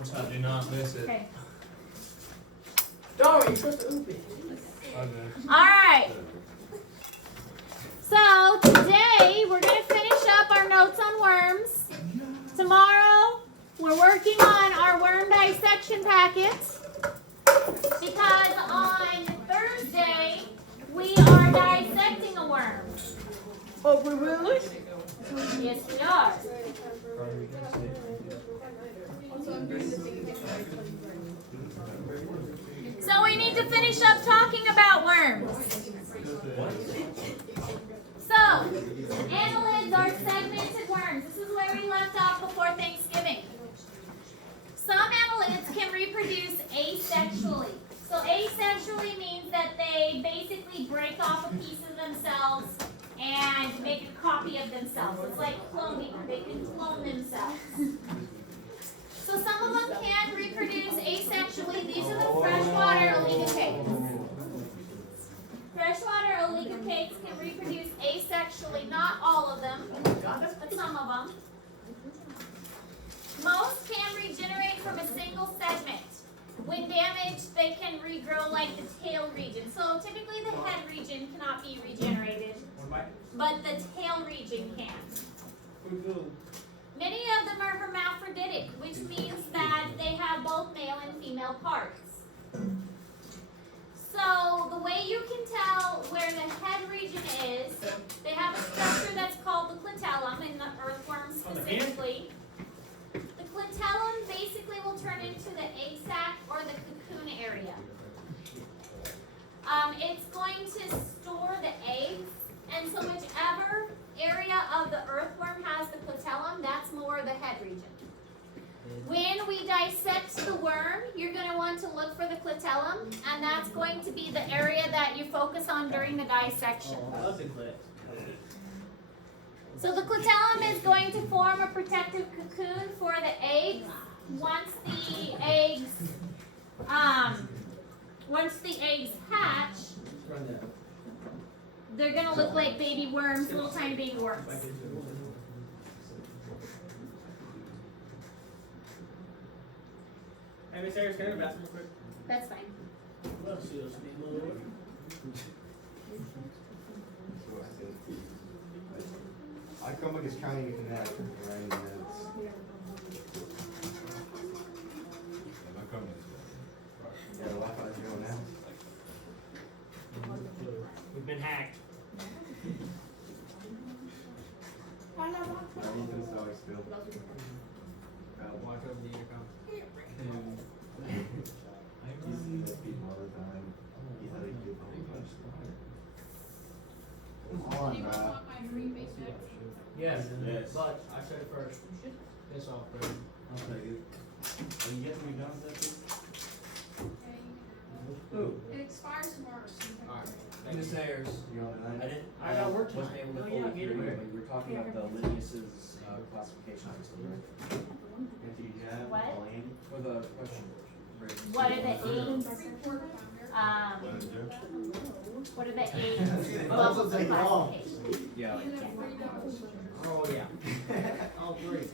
one side, do not miss it. Okay. Darn, you're supposed to open it. Okay. Alright. So today we're going to finish up our notes on worms. Tomorrow we're working on our worm dissection packet. Because on Thursday we are dissecting a worm. Oh, we really? Yes, we are. So we need to finish up talking about worms. So, annelids are segmented worms. This is where we left off before Thanksgiving. Some annelids can reproduce asexually. So asexually means that they basically break off a piece of themselves and make a copy of themselves. It's like cloning. They can clone themselves. So some of them can reproduce asexually. These are the freshwater oligochaetes. Freshwater oligochaetes can reproduce asexually. Not all of them, but some of them. Most can regenerate from a single segment. When damaged, they can regrow like the tail region. So typically the head region cannot be regenerated, but the tail region can. Many of them are hermaphroditic, which means that they have both male and female parts. So the way you can tell where the head region is, they have a structure that's called the clitellum in the earthworm specifically. The clitellum basically will turn into the egg sac or the cocoon area. It's going to store the eggs, and so whichever area of the earthworm has the clitellum, that's more the head region. When we dissect the worm, you're going to want to look for the clitellum, and that's going to be the area that you focus on during the dissection. So the clitellum is going to form a protective cocoon for the eggs. Once the eggs hatch, they're going to look like baby worms, little tiny baby worms. Hey, Miss Harris, can I go to the bathroom real quick? That's fine. Let's see, let's be a little bit. I come with this county connect around the minutes. Yeah, the Wi-Fi's going out. We've been hacked. I'm eating this dog still. Watch over the intercom. You see those people all the time. You know they do all the time. Come on, bro. Yes. Yes. But I said it first. Piss off, bro. I'll take it. Are you getting McDonald's that too? Who? It expires tomorrow. Alright. Miss Ayers. You on tonight? I didn't. I got work Wasn't tonight. able to Oh, fully yeah, hear get you, it. but you were talking about the Linnaeus's classification system, right? After you jab, What? call Andy. Or the question. What are the eggs? What are the eggs? Levels of classification. Yeah. Like, Oh, yeah. All three.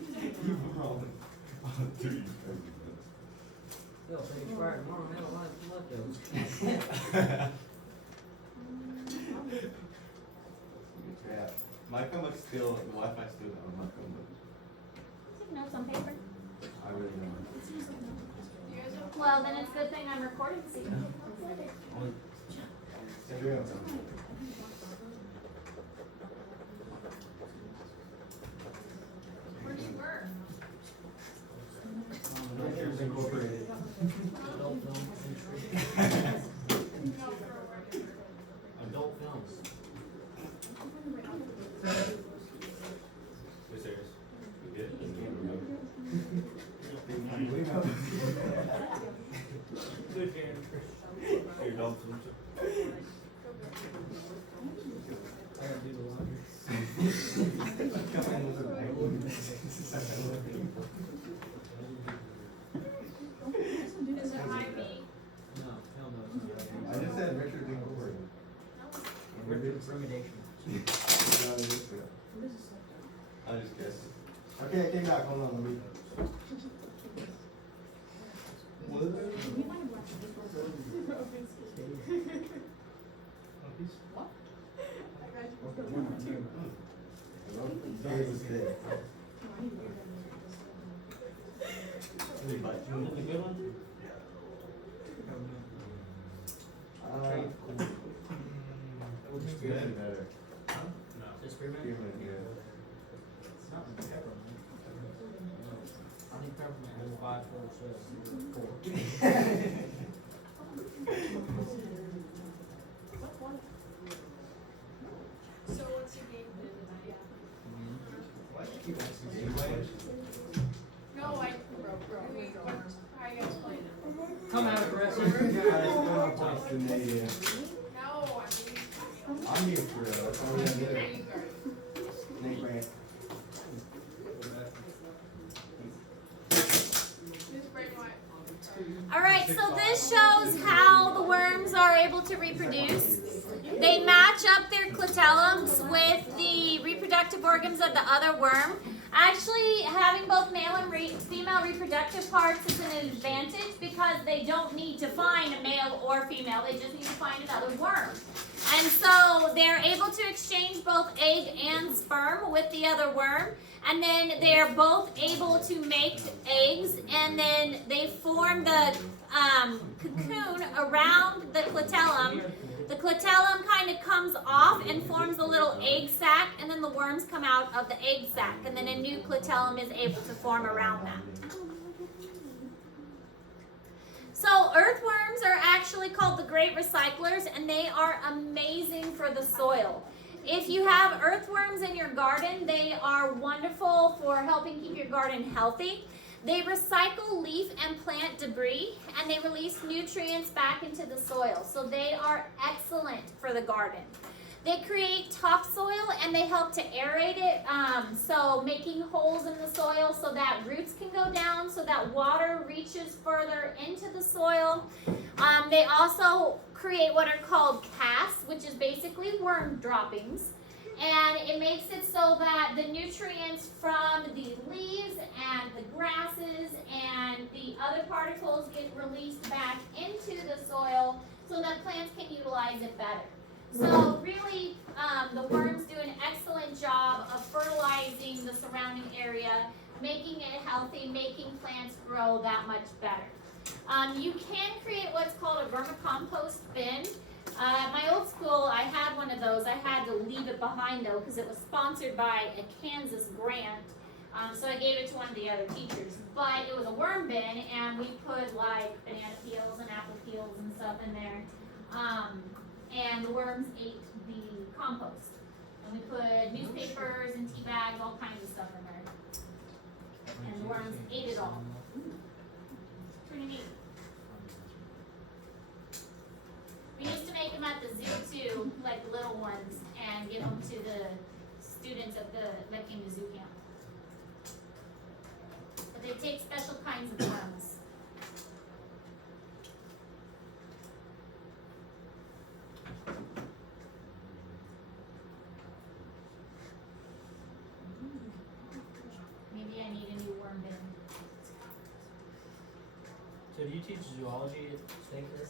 They'll say expired tomorrow. They don't like those. Yeah. My Chromebook's still, the Wi-Fi's still on my Chromebook. Take notes on paper. I really don't. Well, then it's a good thing I'm recording so you can Yeah, you're on something. Where do you work? Ventures Incorporated. Adult film industry. Adult films. Miss Ayers, you good? Good here. Your dog food. I gotta do the laundry. Come in with a bag. Is it high B? No, hell no, it's not. I just said Richard Incorporated. Recommendation. I just guessed. Okay, I came back. Hold on, let me. Really bite you. The good one? Spearmint better. No. Is spearmint? Spearmint, yeah. It's not peppermint. I think peppermint has 5 full shells. 4. So what's your game plan tonight? Why do you keep asking game questions? No, how you guys playing it? Come out aggressive. No, I'm here for real. That's all we gotta do. Nate Brand. Just bring my. All right, so this shows how the worms are able to reproduce. They match up their clitellums with the reproductive organs of the other worm. Actually, having both male and female reproductive parts is an advantage because they don't need to find a male or female. They just need to find another worm. And so they're able to exchange both egg and sperm with the other worm. And then they're both able to make eggs, and then they form the cocoon around the clitellum. The clitellum kind of comes off and forms a little egg sac, and then the worms come out of the egg sac, and then a new clitellum is able to form around that. So earthworms are actually called the great recyclers, and they are amazing for the soil. If you have earthworms in your garden, they are wonderful for helping keep your garden healthy. They recycle leaf and plant debris, and they release nutrients back into the soil. So they are excellent for the garden. They create topsoil, and they help to aerate it, so making holes in the soil so that roots can go down, so that water reaches further into the soil. They also create what are called casts, which is basically worm droppings. And it makes it so that the nutrients from the leaves and the grasses and the other particles get released back into the soil so that plants can utilize it better. So really, the worms do an excellent job of fertilizing the surrounding area, making it healthy, making plants grow that much better. You can create what's called a vermicompost bin. At my old school, I had one of those. I had to leave it behind though because it was sponsored by a Kansas grant. So I gave it to one of the other teachers. But it was a worm bin, and we put like banana peels and apple peels and stuff in there. And the worms ate the compost. And we put newspapers and tea bags, all kinds of stuff in there. And the worms ate it all. Pretty neat. We used to make them at the zoo too, like the little ones, and give them to the students that came to zoo camp. But they take special kinds of worms. Maybe I need a new worm bin. So do you teach zoology at State Fair?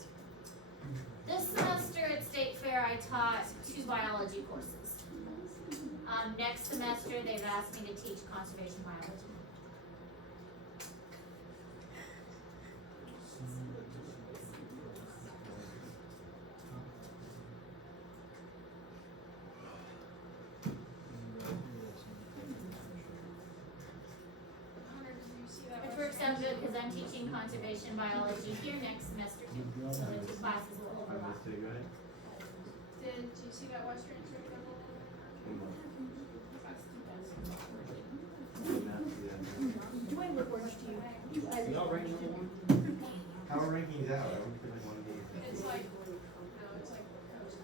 This semester at State Fair, I taught 2 biology courses. Next semester, they've asked me to teach conservation biology. Hunter, did you see that? Which works out good because I'm teaching conservation biology here next semester too. So the 2 classes will overlap. Go ahead. Did you see that Western trip? Dwayne reports to you. Y'all rank number 1? How are rankings out? I don't feel like one game. It's like, no, it's like coaches.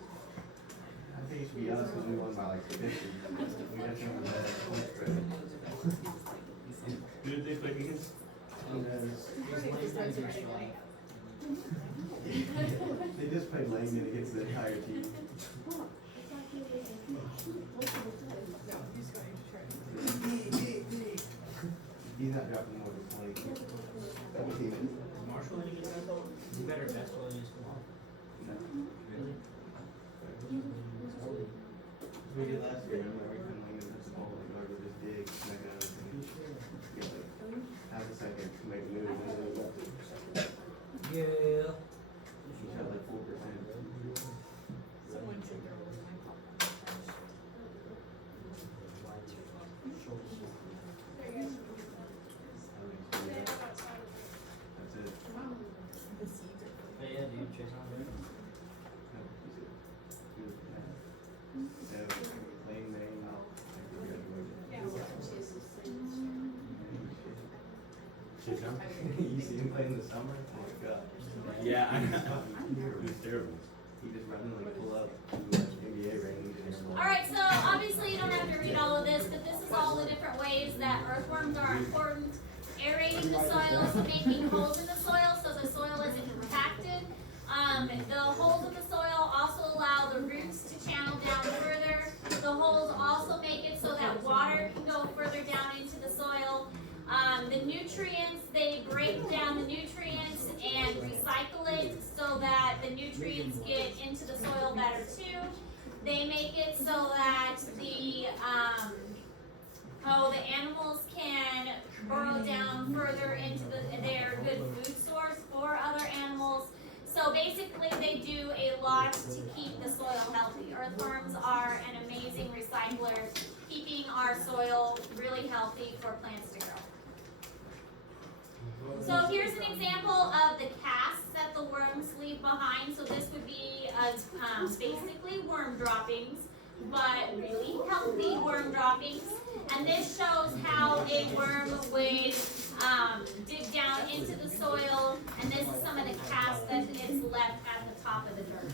I think it should be us because we won by like 50. We got some of that point spread. Who did they play against? They just played Langdon against the entire team. He's not dropping more than 20. Is Marshall any good at that? He better at basketball than he is football. No. Really? We did last year, remember every time Langdon hits the ball, like, over this dig, smack it out of the finish. Yeah, like, half a second. make news. Yeah. She had like 4%. Someone should go with my pop. There you go. They have outside of it. That's it. The seeds are. But yeah, dude, chase on there. Yeah, plain name, I'll Yeah, well, she's. You see him play in the summer? Oh my god. Yeah, I know. He's fucking It was terrible. He just running like pull up to NBA range. Alright, so obviously you don't have to read all of this, but this is all the different ways that earthworms are important. Aerating the soil, so making holes in the soil so the soil isn't compacted. The holes in the soil also allow the roots to channel down further. The holes also make it so that water can go further down into the soil. The nutrients, they break down the nutrients and recycle it so that the nutrients get into the soil better too. They make it so that the animals can burrow down further into their good food source for other animals. So basically they do a lot to keep the soil healthy. Earthworms are an amazing recycler, keeping our soil really healthy for plants to grow. So here's an example of the casts that the worms leave behind. So this would be basically worm droppings, but really healthy worm droppings. And this shows how a worm would dig down into the soil, and this is some of the cast that is left at the top of the dirt.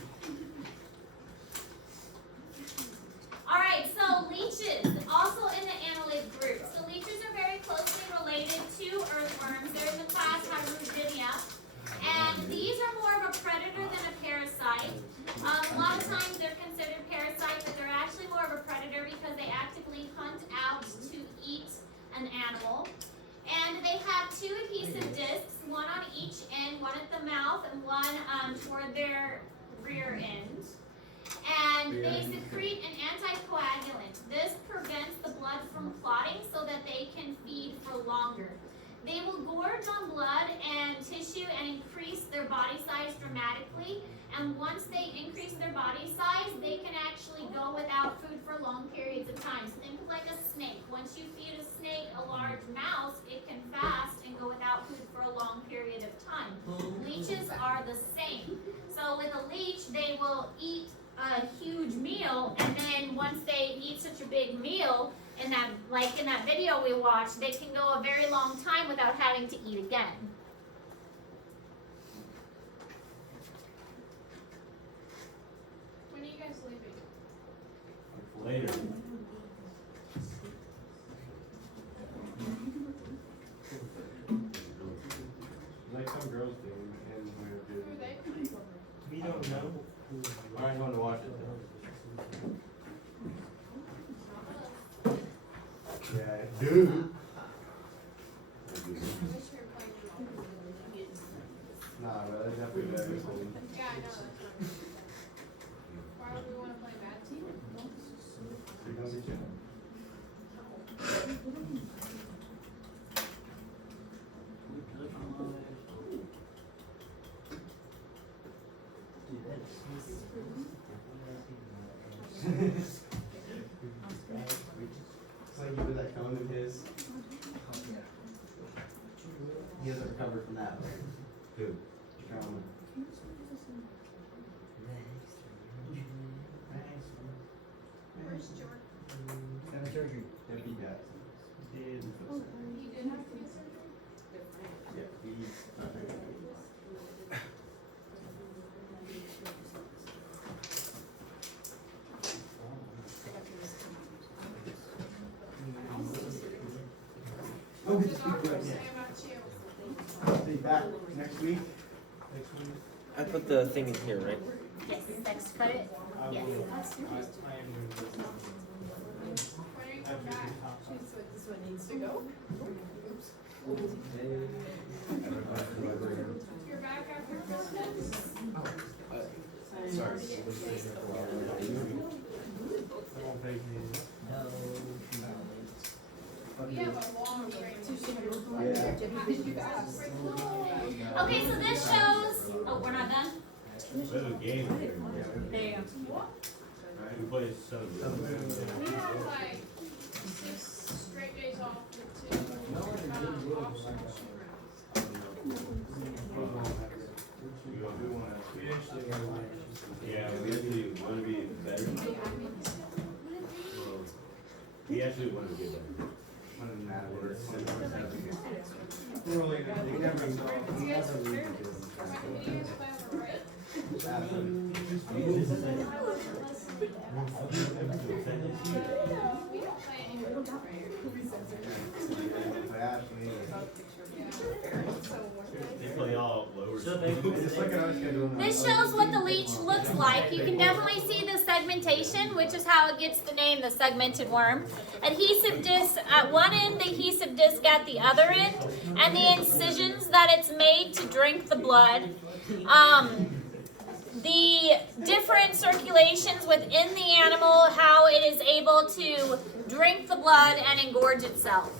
Alright, so leeches, also in the annelid group. So leeches are very closely related to earthworms. They're in the class Hydrogynia. And these are more of a predator than a parasite. A lot of times they're considered parasites, but they're actually more of a predator because they actively hunt out to eat an animal. And they have two adhesive discs, one on each end, one at the mouth and one toward their rear end. And they secrete an anticoagulant. This prevents the blood from clotting so that they can feed for longer. They will gorge on blood and tissue and increase their body size dramatically. And once they increase their body size, they can actually go without food for long periods of time. So think of like a snake. Once you feed a snake a large mouse, it can fast and go without food for a long period of time. Leeches are the same. So with a leech, they will eat a huge meal, and then once they eat such a big meal, in that video we watched, they can go a very long time without having to eat again. When are you guys leaving? Later. Like some girls do, and we're Who are they? We don't know. I just wanted to watch it though. Yeah, dude. I wish you were playing Nah, but that's definitely very cool. Yeah, I know, that's what why would we want to play bad team? You're gonna be chill. It's like you with that cone of his. He hasn't recovered from that. Who? Trauma. Where's Jordan? Had surgery. Yeah, he got. He did have to get surgery? Yeah, he's not very good. Oh, What good did to the doctors speak say to about you? you. Be back next week. I put the thing in here, right? Yes, next credit. Yes. When are you coming back? This one needs to go. You're back after Christmas? Sorry. We have a long break. Yeah. Okay, so this shows. Oh, we're not done? We have a game up there. There you go. We play Son of a We have like 6 straight days off with 2 off Yeah, we actually want to be better. We actually want to get better. They play all lower. This shows what the leech looks like. You can definitely see the segmentation, which is how it gets the name, the segmented worm. Adhesive disc at one end, the adhesive disc at the other end, and the incisions that it's made to drink the blood. The different circulations within the animal, how it is able to drink the blood and engorge itself.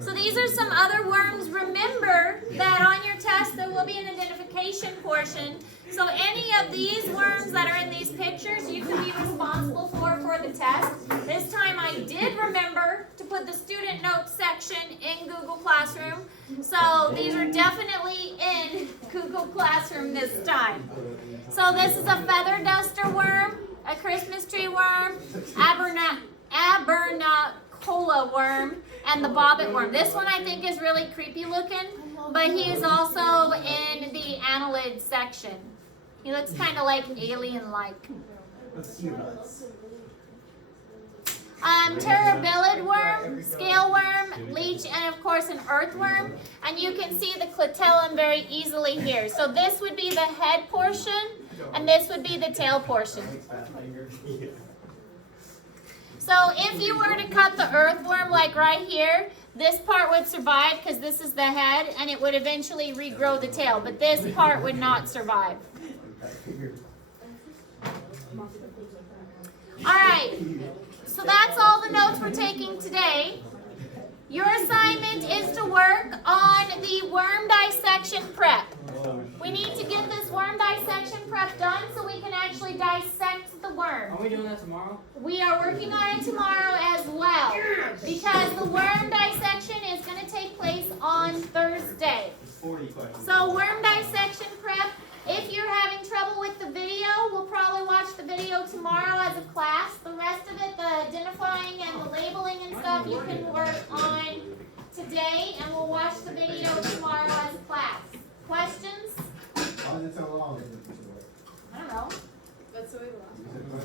So these are some other worms. Remember that on your test there will be an identification portion. So any of these worms that are in these pictures you can be responsible for the test. This time I did remember to put the student notes section in Google Classroom. So these are definitely in Google Classroom this time. So this is a feather duster worm, a Christmas tree worm, Abernacola worm, and the bobbit worm. This one I think is really creepy looking, but he is also in the Annelids section. He looks kind of like alien-like. Terrabilid worm, scale worm, leech, and of course an earthworm. And you can see the clitellum very easily here. So this would be the head portion, and this would be the tail portion. So if you were to cut the earthworm like right here, this part would survive because this is the head, and it would eventually regrow the tail. But this part would not survive. All right. So that's all the notes we're taking today. Your assignment is to work on the worm dissection prep. We need to get this worm dissection prep done so we can actually dissect the worm. Are we doing that tomorrow? We are working on it tomorrow as well because the worm dissection is going to take place on Thursday. So worm dissection prep. If you're having trouble with the video, we'll probably watch the video tomorrow as a class. The rest of it, the identifying and the labeling and stuff, you can work on today, and we'll watch the video tomorrow as a class. Questions? Why is it so long? I don't know. That's the way it was.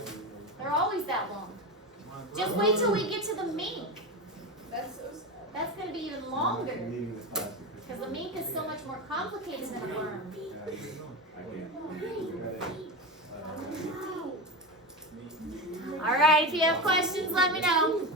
They're always that long. Just wait till we get to the mink. That's so sad. That's going to be even longer I'm leaving this class because the mink is so much more complicated than a worm. All right, if you have questions, let me know.